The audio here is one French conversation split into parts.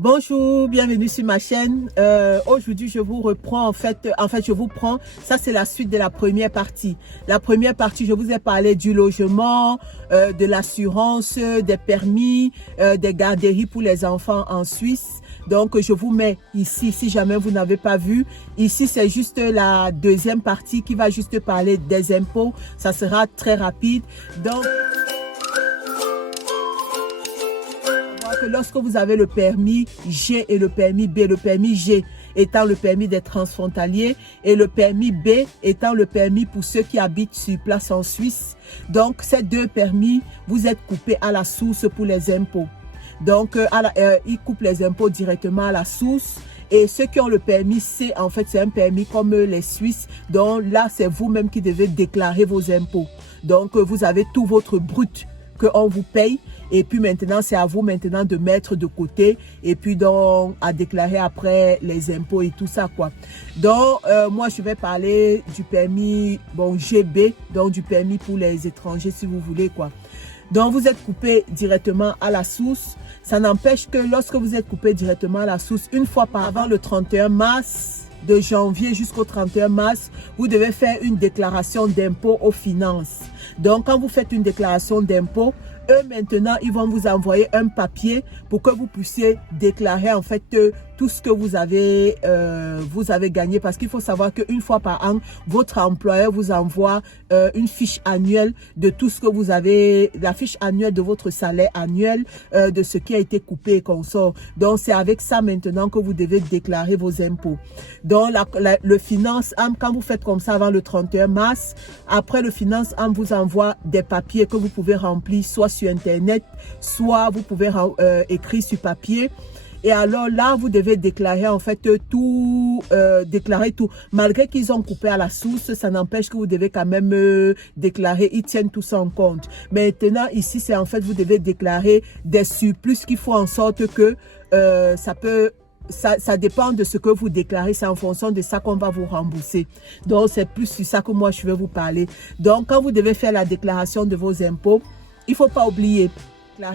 Bonjour, bienvenue sur ma chaîne. Aujourd'hui, je vous reprends, je vous prends, ça c'est la suite de la première partie. La première partie, je vous ai parlé du logement, de l'assurance, des permis, des garderies pour les enfants en Suisse. Donc, je vous mets ici, si jamais vous n'avez pas vu. Ici, c'est juste la deuxième partie qui va juste parler des impôts. Ça sera très rapide. Donc, que lorsque vous avez le permis G et le permis B, le permis G étant le permis des transfrontaliers et le permis B étant le permis pour ceux qui habitent sur place en Suisse. Donc, ces deux permis, vous êtes coupés à la source pour les impôts. Donc, ils coupent les impôts directement à la source. Et ceux qui ont le permis C, en fait, c'est un permis comme les Suisses. Donc là, c'est vous-même qui devez déclarer vos impôts. Donc, vous avez tout votre brut qu'on vous paye. Et puis maintenant, c'est à vous maintenant de mettre de côté et puis donc à déclarer après les impôts et tout ça quoi. Donc, moi, je vais parler du permis GB, donc du permis pour les étrangers si vous voulez quoi. Donc, vous êtes coupé directement à la source. Ça n'empêche que lorsque vous êtes coupé directement à la source, une fois par avant le 31 mars, de janvier jusqu'au 31 mars, vous devez faire une déclaration d'impôt aux finances. Donc, quand vous faites une déclaration d'impôt, eux, maintenant, ils vont vous envoyer un papier pour que vous puissiez déclarer en fait tout ce que vous avez gagné. Parce qu'il faut savoir qu'une fois par an, votre employeur vous envoie une fiche annuelle de tout ce que vous avez, la fiche annuelle de votre salaire annuel, de ce qui a été coupé et qu'on sort. Donc, c'est avec ça maintenant que vous devez déclarer vos impôts. Donc, le Finance Am, quand vous faites comme ça avant le 31 mars, après le Finance Am vous envoie des papiers que vous pouvez remplir soit sur Internet, soit vous pouvez écrire sur papier. Et alors là, vous devez déclarer en fait tout, déclarer tout. Malgré qu'ils ont coupé à la source, ça n'empêche que vous devez quand même déclarer. Ils tiennent tout ça en compte. Maintenant, ici, c'est en fait, vous devez déclarer des surplus qu'il faut en sorte que ça dépend de ce que vous déclarez. C'est en fonction de ça qu'on va vous rembourser. Donc, c'est plus sur ça que moi, je vais vous parler. Donc, quand vous devez faire la déclaration de vos impôts, il ne faut pas oublier.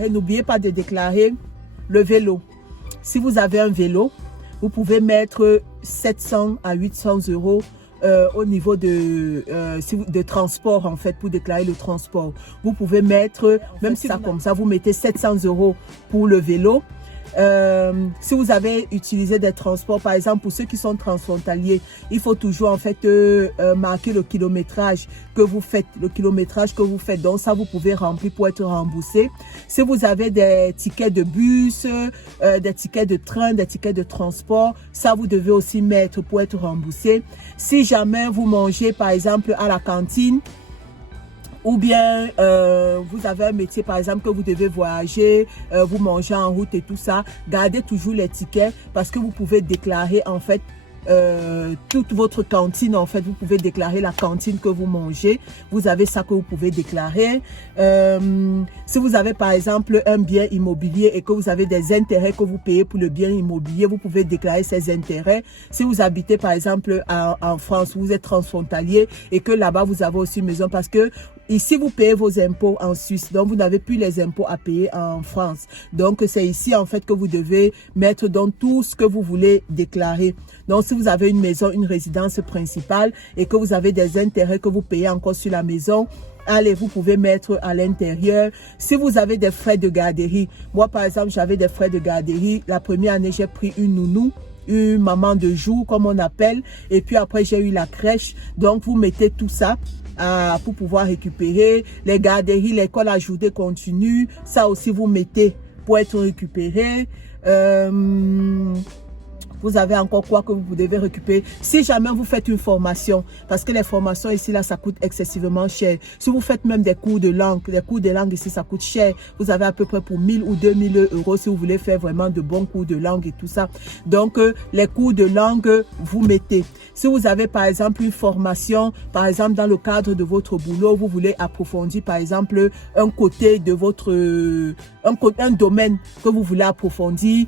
N'oubliez pas de déclarer le vélo. Si vous avez un vélo, vous pouvez mettre 700 à 800 euros au niveau de transport, en fait, pour déclarer le transport. Vous pouvez mettre, même si ça comme ça, vous mettez 700 euros pour le vélo. Si vous avez utilisé des transports, par exemple, pour ceux qui sont transfrontaliers, il faut toujours en fait marquer le kilométrage que vous faites, Donc ça, vous pouvez remplir pour être remboursé. Si vous avez des tickets de bus, des tickets de train, des tickets de transport, ça, vous devez aussi mettre pour être remboursé. Si jamais vous mangez, par exemple, à la cantine, ou bien vous avez un métier par exemple que vous devez voyager, vous mangez en route et tout ça, gardez toujours les tickets parce que vous pouvez déclarer en fait toute votre cantine, en fait, vous pouvez déclarer la cantine que vous mangez. Vous avez ça que vous pouvez déclarer. Si vous avez par exemple un bien immobilier et que vous avez des intérêts que vous payez pour le bien immobilier, vous pouvez déclarer ces intérêts. Si vous habitez par exemple en France, vous êtes transfrontalier et que là-bas vous avez aussi une maison, parce que ici vous payez vos impôts en Suisse, donc vous n'avez plus les impôts à payer en France. Donc c'est ici en fait que vous devez mettre dans tout ce que vous voulez déclarer. Donc si vous avez une maison, une résidence principale et que vous avez des intérêts que vous payez encore sur la maison, allez, vous pouvez mettre à l'intérieur. Si vous avez des frais de garderie, moi par exemple j'avais des frais de garderie. La première année j'ai pris une nounou, une maman de jour comme on appelle, et puis après j'ai eu la crèche. Donc vous mettez tout ça pour pouvoir récupérer les garderies, l'école à journée continue, ça aussi vous mettez pour être récupéré. Vous avez encore quoi que vous devez récupérer. Si jamais vous faites une formation, parce que les formations ici, là, ça coûte excessivement cher. Si vous faites même des cours de langue, les cours de langue ici, ça coûte cher. Vous avez à peu près pour 1000 ou 2000 euros si vous voulez faire vraiment de bons cours de langue et tout ça. Donc, les cours de langue, vous mettez. Si vous avez, par exemple, une formation, par exemple, dans le cadre de votre boulot, vous voulez approfondir, par exemple, un côté de votre, un domaine que vous voulez approfondir,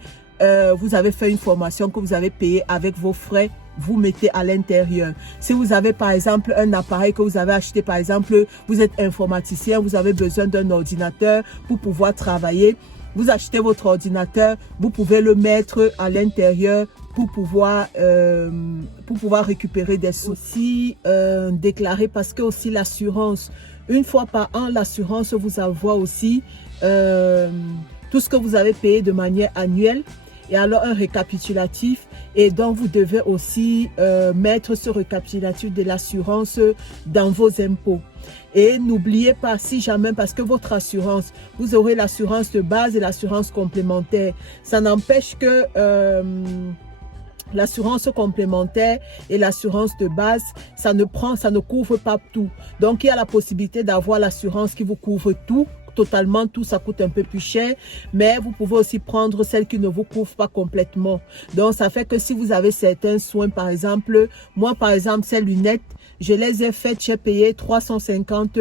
vous avez fait une formation que vous avez payée avec vos frais, vous mettez à l'intérieur. Si vous avez par exemple un appareil que vous avez acheté, par exemple, vous êtes informaticien, vous avez besoin d'un ordinateur pour pouvoir travailler, vous achetez votre ordinateur, vous pouvez le mettre à l'intérieur pour pouvoir récupérer des sous. Aussi déclarer, parce que aussi l'assurance, une fois par an, l'assurance vous envoie aussi tout ce que vous avez payé de manière annuelle et alors un récapitulatif, et donc vous devez aussi mettre ce récapitulatif de l'assurance dans vos impôts. Et n'oubliez pas, si jamais, parce que votre assurance, vous aurez l'assurance de base et l'assurance complémentaire. Ça n'empêche que l'assurance complémentaire et l'assurance de base, ça ne couvre pas tout. Donc, il y a la possibilité d'avoir l'assurance qui vous couvre tout. Totalement tout, ça coûte un peu plus cher, mais vous pouvez aussi prendre celle qui ne vous couvre pas complètement. Donc ça fait que si vous avez certains soins, par exemple, moi par exemple ces lunettes, je les ai faites, j'ai payé 350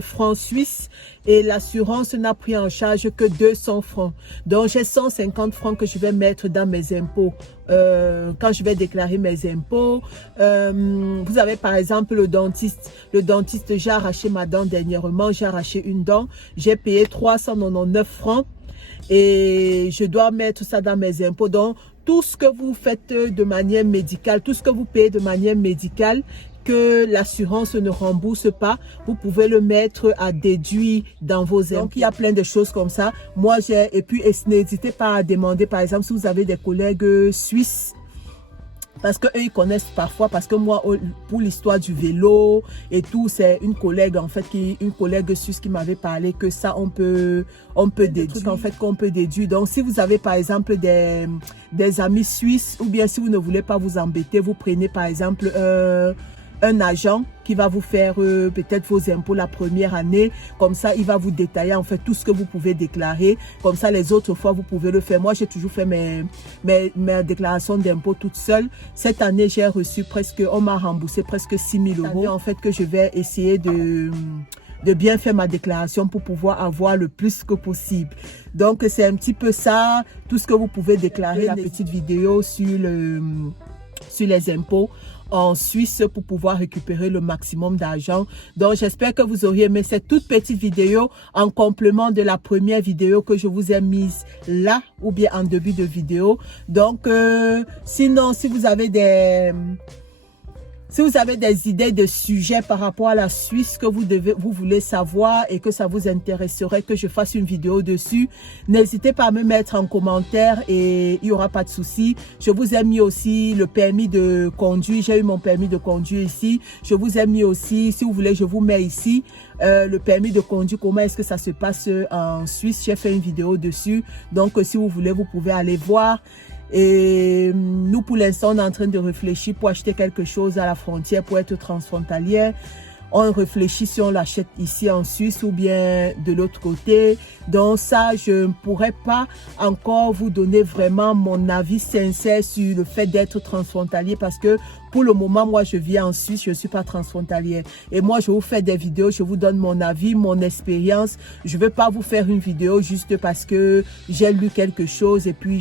francs suisses et l'assurance n'a pris en charge que 200 francs. Donc j'ai 150 francs que je vais mettre dans mes impôts quand je vais déclarer mes impôts. Vous avez par exemple le dentiste. Le dentiste, j'ai arraché ma dent dernièrement, j'ai arraché une dent, j'ai payé 399 francs et je dois mettre ça dans mes impôts. Donc tout ce que vous faites de manière médicale, tout ce que vous payez de manière médicale, que l'assurance ne rembourse pas, vous pouvez le mettre à déduire dans vos impôts. Donc, il y a plein de choses comme ça. Moi, et puis n'hésitez pas à demander, par exemple, si vous avez des collègues suisses, parce qu'eux, ils connaissent parfois, parce que moi, pour l'histoire du vélo et tout, c'est une collègue, en fait, une collègue suisse qui m'avait parlé que ça, on peut déduire, en fait, qu'on peut déduire. Donc, si vous avez, par exemple, des amis suisses, ou bien si vous ne voulez pas vous embêter, vous prenez, par exemple, un agent qui va vous faire peut-être vos impôts la première année. Comme ça, il va vous détailler en fait tout ce que vous pouvez déclarer. Comme ça, les autres fois, vous pouvez le faire. Moi, j'ai toujours fait mes déclarations d'impôts toute seule. Cette année, j'ai reçu on m'a remboursé presque 6 000 euros. En fait, que je vais essayer de bien faire ma déclaration pour pouvoir avoir le plus que possible. Donc, c'est un petit peu ça, tout ce que vous pouvez déclarer. La petite vidéo sur les impôts en Suisse pour pouvoir récupérer le maximum d'argent. Donc, j'espère que vous auriez aimé cette toute petite vidéo en complément de la première vidéo que je vous ai mise là ou bien en début de vidéo. Donc, sinon, si vous avez des idées de sujets par rapport à la Suisse que vous voulez savoir et que ça vous intéresserait que je fasse une vidéo dessus, n'hésitez pas à me mettre en commentaire et il n'y aura pas de souci. Je vous ai mis aussi le permis de conduire. J'ai eu mon permis de conduire ici. Je vous ai mis aussi, si vous voulez, je vous mets ici le permis de conduire. Comment est-ce que ça se passe en Suisse? J'ai fait une vidéo dessus. Donc, si vous voulez, vous pouvez aller voir. Et nous, pour l'instant, on est en train de réfléchir pour acheter quelque chose à la frontière pour être transfrontalière. On réfléchit si on l'achète ici en Suisse ou bien de l'autre côté. Donc ça, je ne pourrais pas encore vous donner vraiment mon avis sincère sur le fait d'être transfrontalier parce que pour le moment, moi, je vis en Suisse, je ne suis pas transfrontalière. Et moi, je vous fais des vidéos, je vous donne mon avis, mon expérience. Je ne veux pas vous faire une vidéo juste parce que j'ai lu quelque chose et puis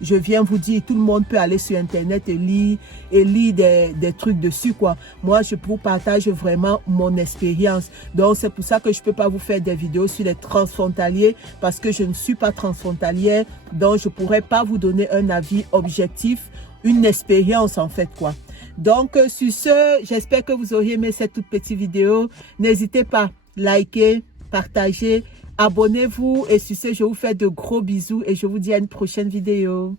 je viens vous dire, tout le monde peut aller sur Internet et lire des trucs dessus, quoi. Moi, je vous partage vraiment mon expérience. Donc, c'est pour ça que je ne peux pas vous faire des vidéos sur les transfrontaliers parce que je ne suis pas transfrontalière. Donc, je ne pourrais pas vous donner un avis objectif, une expérience, en fait, quoi. Donc, sur ce, j'espère que vous auriez aimé cette toute petite vidéo. N'hésitez pas, likez, partagez. Abonnez-vous et sur ce, je vous fais de gros bisous et je vous dis à une prochaine vidéo.